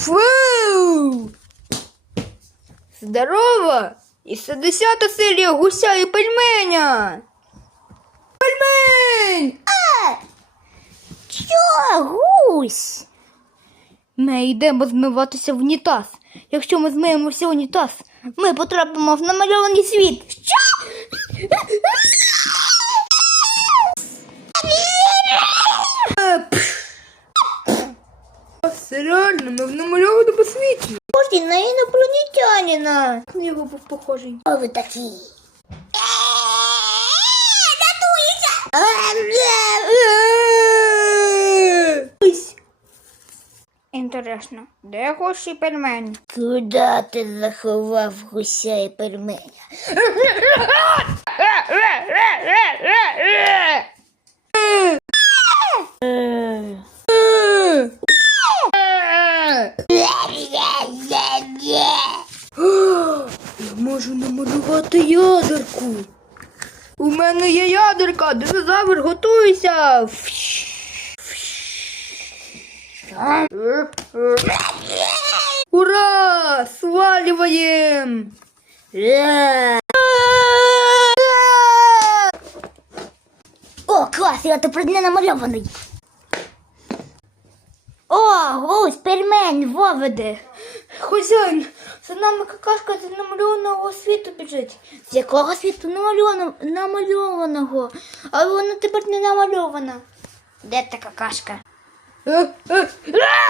Фу! Здорово! І 110 серія гуся і пельменя! Пельмень! Що, гусь? Ми йдемо змиватися в унітаз. Якщо ми змиємося в унітаз, ми потрапимо в намальований світ. Що? Це реально, ми в намальованому світі. Похожі на інопланетянина. Книгу був похожий. Хто ви такі? Ось. Інтересно, де гоші пельмень? Куди ти заховав гуся і пельменя? Можу намалювати ядерку. У мене є ядерка, динозавр готуйся. Ура! Сваливаем! О, клас, я тепер не намальований. О, гусь, пельмень, воведе. Хозяїн, за нами какашка з намальованого світу біжить. З якого світу намальовано- намальованого? А вона тепер не намальована. Де та какашка? Е, е! А!